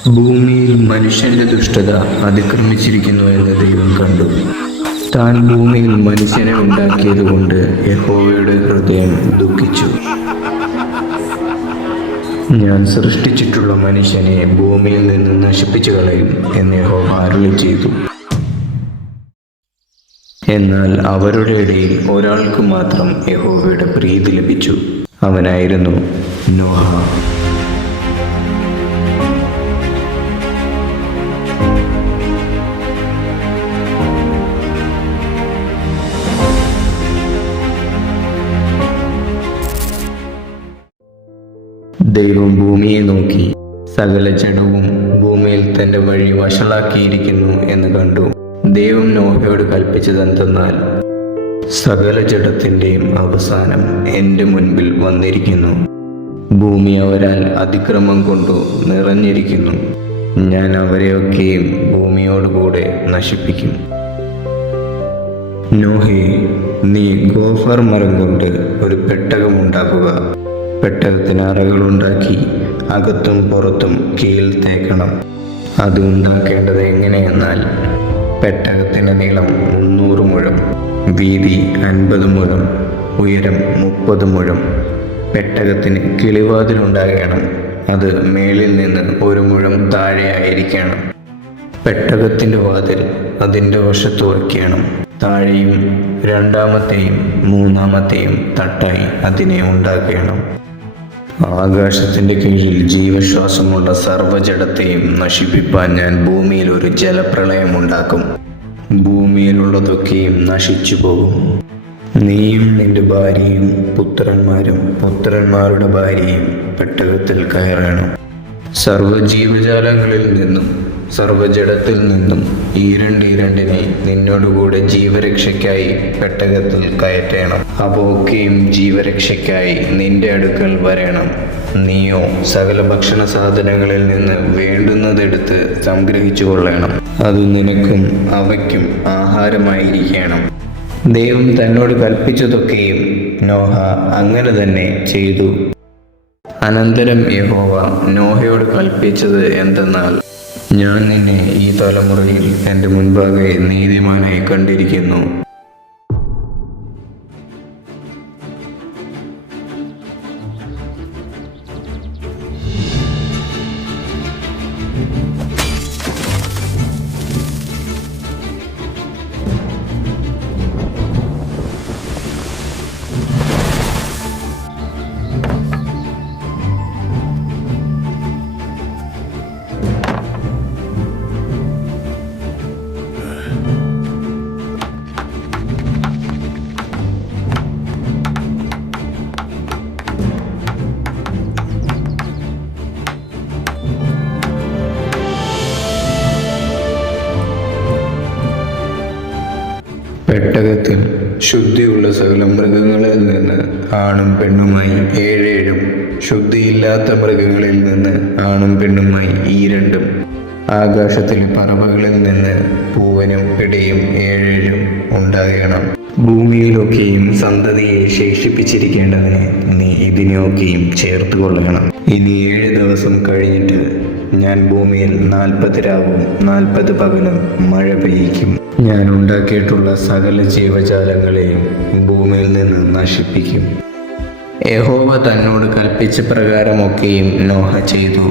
ഭൂമിയിൽ മനുഷ്യന്റെ ദുഷ്ടത അതിക്രമിച്ചിരിക്കുന്നു എന്ന് ദൈവം കണ്ടു. താൻ ഭൂമിയിൽ മനുഷ്യനെ ഉണ്ടാക്കിയതുകൊണ്ട് യഹോവയുടെ ഹൃദയം ദുഃഖിച്ചു. ഞാൻ സൃഷ്ടിച്ചിട്ടുള്ള മനുഷ്യനെ ഭൂമിയിൽ നിന്ന് നശിപ്പിച്ചു കളയും എന്ന് യഹോവ അരുളി ചെയ്തു. എന്നാൽ അവരുടെ ഇടയിൽ ഒരാൾക്ക് മാത്രം യഹോവയുടെ പ്രീതി ലഭിച്ചു. അവനായിരുന്നു നോഹ. ദൈവം ഭൂമിയെ നോക്കി, സകല ജഡവും ഭൂമിയിൽ തന്റെ വഴി വഷളാക്കിയിരിക്കുന്നു എന്ന് കണ്ടു. ദൈവം നോഹയോട് കൽപ്പിച്ചതെന്തെന്നാൽ, സകല ജഡത്തിൻ്റെയും അവസാനം എൻ്റെ മുൻപിൽ വന്നിരിക്കുന്നു. ഭൂമി അവരാൽ അതിക്രമം കൊണ്ടു നിറഞ്ഞിരിക്കുന്നു. ഞാൻ അവരെയൊക്കെയും ഭൂമിയോടുകൂടെ നശിപ്പിക്കും. നോഹേ, നീ ഗോഫർ മരം കൊണ്ട് ഒരു പെട്ടകമുണ്ടാക്കുക. പെട്ടകത്തിന് അറകളുണ്ടാക്കി അകത്തും പുറത്തും കീൽ തേക്കണം. അത് ഉണ്ടാക്കേണ്ടത് എങ്ങനെയെന്നാൽ, പെട്ടകത്തിൻ്റെ നീളം 300 മുഴം, വീതി 50 മുഴം, ഉയരം 30 മുഴം. പെട്ടകത്തിന് കിളിവാതിലുണ്ടാകണം. അത് മേളിൽ നിന്ന് 1 മുഴം താഴെയായിരിക്കണം. പെട്ടകത്തിൻ്റെ വാതിൽ അതിൻ്റെ വശത്ത് വയ്ക്കണം. താഴെയും 2-ാമത്തെയും 3-ാമത്തെയും തട്ടായി അതിനെ ഉണ്ടാക്കണം. ആകാശത്തിൻ്റെ കീഴിൽ ജീവശ്വാസമുള്ള സർവ്വജഡത്തെയും നശിപ്പിപ്പാൻ ഞാൻ ഭൂമിയിൽ ഒരു ജലപ്രളയം ഉണ്ടാക്കും. ഭൂമിയിലുള്ളതൊക്കെയും നശിച്ചു പോകും. നീയും നിന്റെ ഭാര്യയും പുത്രന്മാരും പുത്രന്മാരുടെ ഭാര്യയും പെട്ടകത്തിൽ കയറണം. സർവ്വജീവജാലങ്ങളിൽ നിന്നും സർവ്വജഡത്തിൽ നിന്നും ഈരണ്ടിനെ നിന്നോടുകൂടെ ജീവരക്ഷയ്ക്കായി പെട്ടകത്തിൽ കയറ്റണം. അവയൊക്കെയും ജീവരക്ഷയ്ക്കായി നിന്റെ അടുക്കൽ വരണം. നീയോ സകല ഭക്ഷണ സാധനങ്ങളിൽ നിന്ന് വേണ്ടുന്നതെടുത്ത് സംഗ്രഹിച്ചു കൊള്ളണം. അത് നിനക്കും അവയ്ക്കും ആഹാരമായിരിക്കണം. ദൈവം തന്നോട് കൽപ്പിച്ചതൊക്കെയും നോഹ അങ്ങനെ തന്നെ ചെയ്തു. അനന്തരം യഹോവ നോഹയോട് കൽപ്പിച്ചത് എന്തെന്നാൽ, ഞാൻ നിന്നെ ഈ തലമുറയിൽ എൻ്റെ മുൻപാകെ നീതിമാനായി കണ്ടിരിക്കുന്നു. പെട്ടകത്തിൽ ശുദ്ധിയുള്ള സകല മൃഗങ്ങളിൽ നിന്ന് ആണും പെണ്ണുമായി 7 ശുദ്ധിയില്ലാത്ത മൃഗങ്ങളിൽ നിന്ന് ആണും പെണ്ണുമായി 2. ആകാശത്തിലെ പറവകളിൽ നിന്ന് പൂവനും പിടയും 7 ഉണ്ടാകണം. ഭൂമിയിലൊക്കെയും സന്തതിയെ ശേഷിപ്പിച്ചിരിക്കേണ്ടതിന് നീ ഇതിനെയൊക്കെയും ചേർത്ത് കൊള്ളണം. ഇനി 7 ദിവസം കഴിഞ്ഞിട്ട് ഞാൻ ഭൂമിയിൽ 40 രാവും 40 പകലും മഴ പെയ്യിക്കും. ഞാൻ ഉണ്ടാക്കിയിട്ടുള്ള സകല ജീവജാലങ്ങളെയും ഭൂമിയിൽ നിന്ന് നശിപ്പിക്കും. യഹോവ തന്നോട് കൽപ്പിച്ച പ്രകാരമൊക്കെയും നോഹ ചെയ്തു.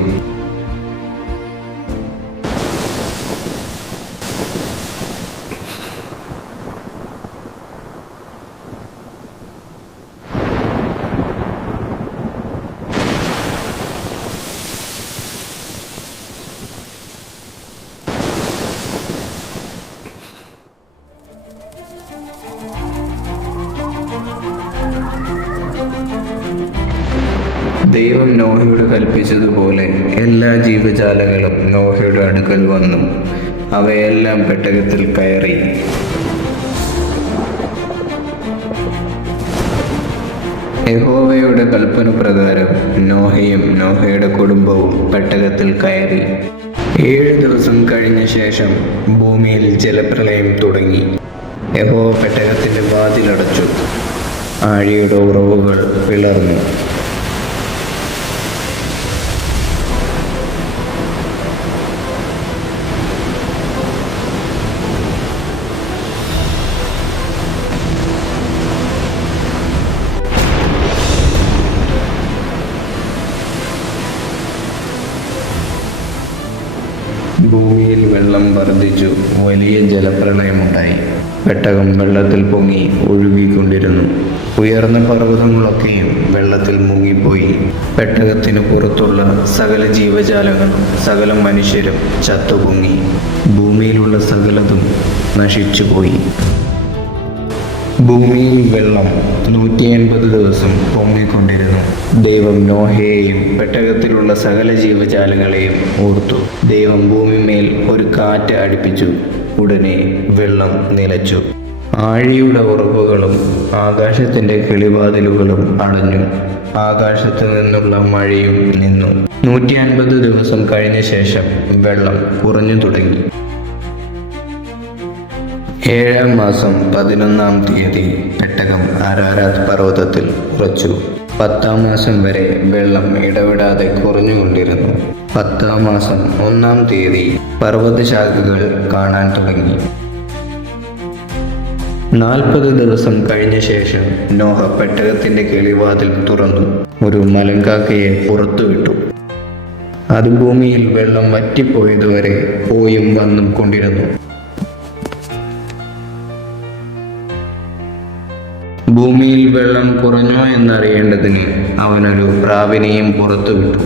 ദൈവം നോഹയോട് കൽപ്പിച്ചതുപോലെ എല്ലാ ജീവജാലങ്ങളും നോഹയുടെ അടുക്കൽ വന്നു. അവയെല്ലാം പെട്ടകത്തിൽ കയറി. യഹോവയുടെ കൽപ്പന പ്രകാരം നോഹയും നോഹയുടെ കുടുംബവും പെട്ടകത്തിൽ കയറി. 7 ദിവസം കഴിഞ്ഞ ശേഷം ഭൂമിയിൽ ജലപ്രളയം തുടങ്ങി. യഹോവ പെട്ടകത്തിന്റെ വാതിലടച്ചു. ആഴിയുടെ ഉറവുകൾ പിളർന്നു. ഭൂമിയിൽ വെള്ളം വർദ്ധിച്ചു, വലിയ ജലപ്രളയമുണ്ടായി. പെട്ടകം വെള്ളത്തിൽ പൊങ്ങി ഒഴുകിക്കൊണ്ടിരുന്നു. ഉയർന്ന പർവ്വതങ്ങളൊക്കെയും വെള്ളത്തിൽ മുങ്ങിപ്പോയി. പെട്ടകത്തിന് പുറത്തുള്ള സകല ജീവജാലങ്ങളും സകല മനുഷ്യരും ചത്തുപൊങ്ങി. ഭൂമിയിലുള്ള സകലതും നശിച്ചുപോയി. ഭൂമിയിൽ വെള്ളം 180 ദിവസം പൊങ്ങിക്കൊണ്ടിരുന്നു. ദൈവം നോഹയെയും പെട്ടകത്തിലുള്ള സകല ജീവജാലങ്ങളെയും ഓർത്തു. ദൈവം ഭൂമിമേൽ ഒരു കാറ്റ് അടിപ്പിച്ചു. ഉടനെ വെള്ളം നിലച്ചു. ആഴിയുടെ ഉറവുകളും ആകാശത്തിന്റെ കിളിവാതിലുകളും അടഞ്ഞു. ആകാശത്തു നിന്നുള്ള മഴയും നിന്നു. 150 ദിവസം കഴിഞ്ഞ ശേഷം വെള്ളം കുറഞ്ഞു തുടങ്ങി. 7-ാം മാസം 11-ാം തീയതി പെട്ടകം അരാരാത്ത് പർവ്വതത്തിൽ ഉറച്ചു. 10-ാം മാസം വരെ വെള്ളം ഇടവിടാതെ കുറഞ്ഞുകൊണ്ടിരുന്നു. 10-ാം മാസം 1-ാം തീയതി പർവ്വതശാഖകൾ കാണാൻ തുടങ്ങി. 40 ദിവസം കഴിഞ്ഞ ശേഷം നോഹ പെട്ടകത്തിന്റെ കിളിവാതിൽ തുറന്നു ഒരു മലങ്കാക്കയെ പുറത്തുവിട്ടു. അത് ഭൂമിയിൽ വെള്ളം വറ്റിപ്പോയതുവരെ പോയും വന്നും കൊണ്ടിരുന്നു. ഭൂമിയിൽ വെള്ളം കുറഞ്ഞോ എന്നറിയേണ്ടതിന് അവനൊരു പ്രാവിനെയും പുറത്തുവിട്ടു.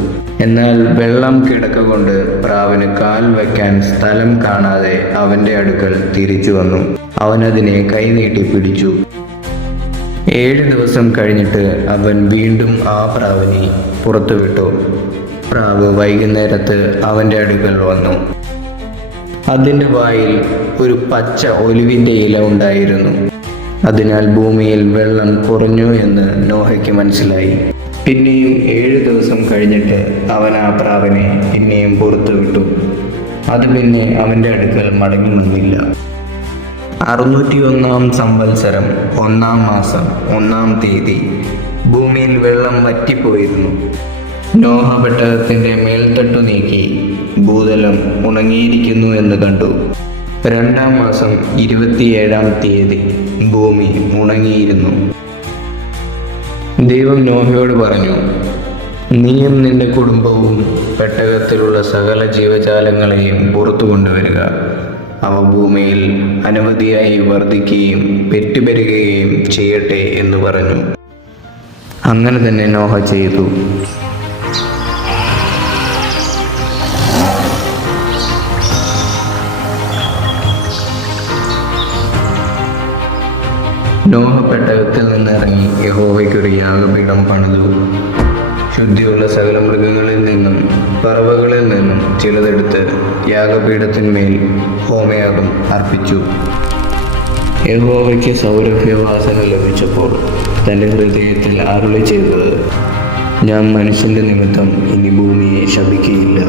എന്നാൽ വെള്ളം കിടക്ക കൊണ്ട് പ്രാവിന് കാൽ വയ്ക്കാൻ സ്ഥലം കാണാതെ അവന്റെ അടുക്കൽ തിരിച്ചു വന്നു. അവനതിനെ കൈനീട്ടി പിടിച്ചു. 7 ദിവസം കഴിഞ്ഞിട്ട് അവൻ വീണ്ടും ആ പ്രാവിനെ പുറത്തുവിട്ടു. പ്രാവ് വൈകുന്നേരത്ത് അവന്റെ അടുക്കൽ വന്നു. അതിൻ്റെ വായിൽ ഒരു പച്ച ഒലിവിന്റെ ഇല ഉണ്ടായിരുന്നു. അതിനാൽ ഭൂമിയിൽ വെള്ളം കുറഞ്ഞു എന്ന് നോഹയ്ക്ക് മനസ്സിലായി. പിന്നെയും 7 ദിവസം കഴിഞ്ഞിട്ട് അവൻ ആ പ്രാവിനെ പിന്നെയും പുറത്തുവിട്ടു. അത് പിന്നെ അവൻ്റെ അടുക്കൽ മടങ്ങി വന്നില്ല. 601-ാം സംവത്സരം 1-ാം മാസം 1-ാം തീയതി ഭൂമിയിൽ വെള്ളം വറ്റിപ്പോയിരുന്നു. നോഹ പെട്ടകത്തിന്റെ മേൽത്തട്ടു നീക്കി. ഭൂതലം ഉണങ്ങിയിരിക്കുന്നു എന്ന് കണ്ടു. 2-ാം മാസം 27-ാം തീയതി ഭൂമി ഉണങ്ങിയിരുന്നു. ദൈവം നോഹയോട് പറഞ്ഞു, നീയും നിന്റെ കുടുംബവും പെട്ടകത്തിലുള്ള സകല ജീവജാലങ്ങളെയും പുറത്തു കൊണ്ടുവരിക. അവ ഭൂമിയിൽ അനവധിയായി വർദ്ധിക്കുകയും പെറ്റുപെരുകയും ചെയ്യട്ടെ എന്ന് പറഞ്ഞു. അങ്ങനെ തന്നെ നോഹ ചെയ്തു. നോഹ പെട്ടകത്തിൽ നിന്നിറങ്ങി യഹോവയ്ക്കൊരു യാഗപീഠം പണിതു. ശുദ്ധിയുള്ള സകല മൃഗങ്ങളിൽ നിന്നും പറവകളിൽ നിന്നും ചിലതെടുത്ത് യാഗപീഠത്തിന്മേൽ ഹോമയാഗം അർപ്പിച്ചു. യഹോവയ്ക്ക് സൗരഭ്യവാസന ലഭിച്ചപ്പോൾ തൻ്റെ ഹൃദയത്തിൽ അരുളി ചെയ്തത്, ഞാൻ മനുഷ്യന്റെ നിമിത്തം ഇനി ഭൂമിയെ ശപിക്കുകയില്ല.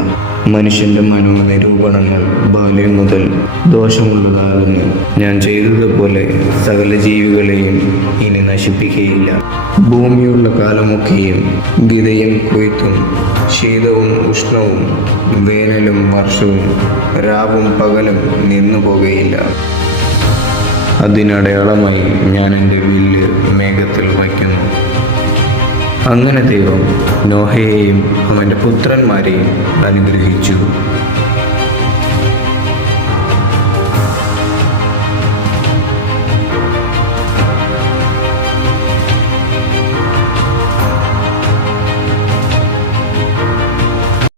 മനുഷ്യന്റെ മനോനിരൂപണങ്ങൾ ബാല്യം മുതൽ ദോഷമുള്ളതാകുന്നു. ഞാൻ ചെയ്തതുപോലെ സകല ജീവികളെയും ഇനി നശിപ്പിക്കുകയില്ല. ഭൂമിയുള്ള കാലമൊക്കെയും ഗിതയും കൊയ്ത്തും, ശീതവും ഉഷ്ണവും, വേനലും വർഷവും, രാവും പകലും നിന്നു പോകുകയില്ല. അതിനടയാളമായി ഞാൻ എൻ്റെ വില്ല് മേഘത്തിൽ വയ്ക്കുന്നു. അങ്ങനെ ദൈവം നോഹയെയും അവൻ്റെ പുത്രന്മാരെയും അനുഗ്രഹിച്ചു.